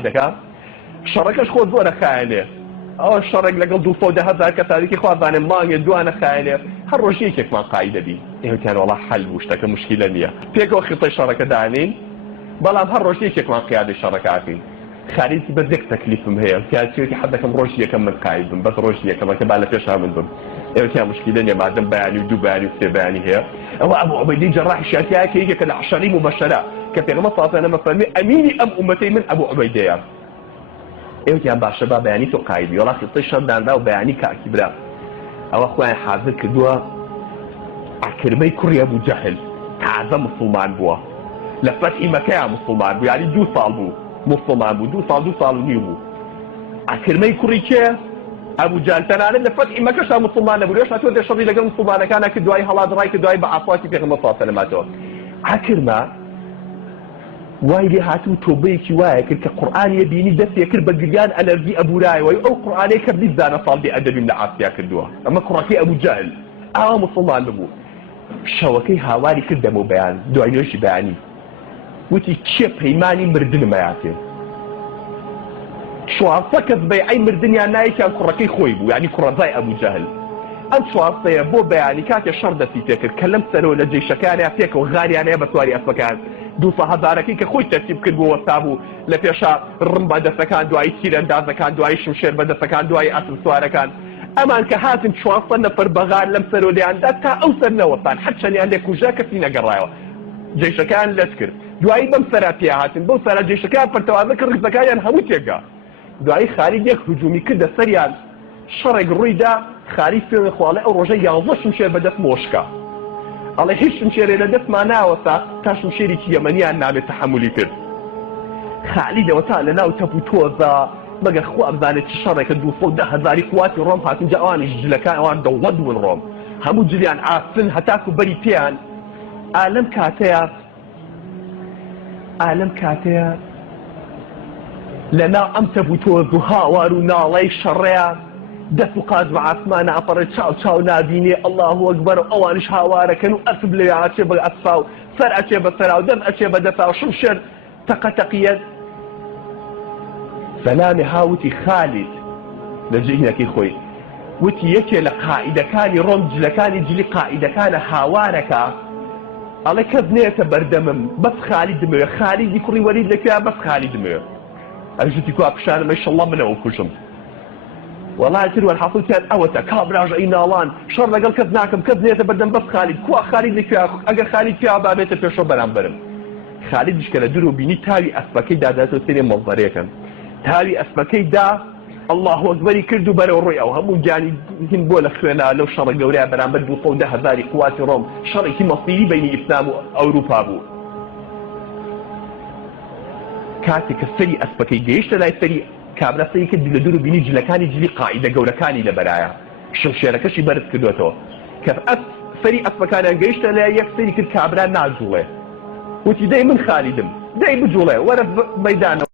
قاعدەکە شەڕەکەش خۆ زۆرە خایەنێ ئەوە شەڕێک لەگەڵ 200,000 کە تاریکی خوازانێ مانگێ دوانە خایەنێ هەر ڕۆژ یەکێکمان قاعدەبی ئێوەتیان وەڵا حەل بوو شتەکە مشکلە نییە پێکەوە خطەی شەڕەکە دانین بەڵام هەر ڕۆژ یەکێکمان قیادەی شەڕەکەکەین خارجی بە دێک تەکلیفم هەیە تیاچێتی حەدەکەم ڕۆژ یەکەم من قاید بم بەس ڕۆژ یەکەمەکە با لە پێشا من بم ئێوەتیان مشکلە نییە مادەم بەیانی و دوو بەیانی و سێ بەیانی هەیە ئەوە ئەبوو عوبەیدەی جەڕاحی شیعەتیایەکە یەکێکە لە عەشەرەی مبەشەرە کە پێغەمبەر صلی الله علیه و سلم فەرمی ئەمینی ئەم ئومەتەی من ئەبوو عوبەیدەیە ئێوەتیان باشە با بەیانی تۆ قایدی وەڵا خستەی شەرداندا و بەیانی کاکی برا ئەوە خۆیان حاضر کردووە عەکرمەی کوڕی ئەبوو جەهل تازە موسڵمان بووە لە فەتحی مەکەیان موسڵمان بوو یعنی 2 ساڵ بوو مسلمان بوو 2 ساڵ و نیو بوو عەکرمەی کوڕی کێ ئەبوو جەهل تەنانەت لە فەتحی مەکەشا موسڵمان نەبوو لێش هاتووە دێ شەڕی لەگەڵ موسڵمانەکانە کە دوای هەڵات ڕای کە دوای بە عەفواتی پێغەمبەر صلی الله علیه و سلم هاتەوە عەکرمە وای لێ هاتوو تۆبەیەکی وایە کرد کە قورئانیە بینی دەستێ کرد بە گریان ئەلەرژی ئەبورایەوە ئەو قورئانەی کە بیزانە ساڵ بێ ئەدەبیم لە عاسیا کردووە ئەمە کوڕەکەی ئەبوو جەهل ئاوا موسڵمان ببوو شەوەکەی هاواری کرد دەمە بەیان دوای نوێژی بەیانی وتی چێ پەیمانی مردنمەیاتێ 400 کەس بەیعەی مردنیان نایەکیان کوڕەکەی خۆی بوو یعنی کوڕەزای ئەبوو جەهل ئەم 400ەیە بۆ بەیانی کاتێ شەڕ دەستی تێ کرد کە لەم سەرەوە لە جێیشەکانیان پێکەوە غاریانەیە بە سواری ئەسپەکان 200,000ەکەی کە خۆی تەرتیب کرد بۆ وەستا بوو لە پێشا ڕم بە دەستەکان دوای تیرەندازەکان دوای شمشێر بە دەستەکان دوای ئەسپ سوارەکان ئەمان کە هاتن 400 نەفەر بەغار لەم سەرەوە لێیاندا تا ئەو سەر نەوەستان هەرچەندیان لێ کوژا کەسی نەگەڕایەوە جێیشەکان لەت کرد دوایی بەم سەرا پێ هاتن بەو سەرا جێیشەکان پەرتەوازە کرد ڕزەکانیان هەموو تێگا دوایی خالید یەک هجومی کردە سەریان شەڕێک ڕوویدا خالید پێوێ خواڵێ ئەو ڕۆژە 11 شمشێر بەدەست مۆشکە ئەڵێ هیچ شمشێرێ لە دەستمان ناوەستا تا شمشێرێکی یەمەنیان نابێت تەحەمولی کرد خالیدەوە تا لە ناو تەپ و تۆزە مەگەر خوا ئەبزانێت چ شەڕێکە 200,000 قواتی ڕۆم هاتن جا ئەوانش جلەکان ئەوان دەوڵەت بوون ڕۆم هەموو جلیان ئاسن هەتاکو بەری پێیان ئالەم کاتەیە لەناو ئەم تەپ و تۆز و هاوار و ناڵەی شەڕەیە دەست و قاز بە عاسمانە ئەپەڕێ چاو نابینێ ئەڵڵاه ئەکبەر و ئەوانش هاوارەکەن و ئەسب لێ ئاچێ بە ئەسفا و سەر ئەچێ بە سەرا و دەم ئەچێ بە دەسا و شمشێر تەقەتەقیەت سەلامی هاوتی خالید لە جێینەکەی خۆی وتی یەکێ لە قائیدەکانی ڕۆم جلەکانی جلی قائیدەکانە هاوارەکە ئەڵێ کەس نێتە بەردەمم بەس خالید دمەوێ خالیدی کوڕی وەلید لەکوێ بەس خالید دمەوێ ئەژوتی کوا پیشانەمە ئینشەڵڵا منەوە کوژم وەڵای تر وەرحەسووتیان ئەوەتە کابراژ ئەی ناڵان شەڕ لەگەڵ کەس ناکەم کەس نێتە بەردەم بەس خالید کوا خالید لەکوێ ئەگەر خالید پیا بابێتە پێشەوە بەرامبەرم خالیدیش کە لە دوور بینی تاوی ئەسپەکەی داداتەوە سێرێ مەڵبەرەکەن تاوی ئەسپەکەی دا ئەڵڵاه ئەکبەری کرد و بەرەو ڕووی ئەو هەموو جانی هین بۆ لە خوێنە لەو شەڕە گەورەیە بەرامبەر 210,000 قواتی ڕۆم شەڕێکی مەسیری بەینی ئیسلام و ئەوروپا بوو کاتێک کە سەری ئەسپەکەی گەیشتە لای سەری کابرا سەری کرد لە دوور بینی جلەکانی جلی قائیدە گەورەکانی لەبەرایە شمشێرەکەشی بەرز کردوێتەوە کە سەری ئەسپەکانیان گەیشتە لای یەک سەری کرد کابرا ناجوڵێ وتی دەی من خالیدم دەی بجوڵێ وەرە مەیدانەوە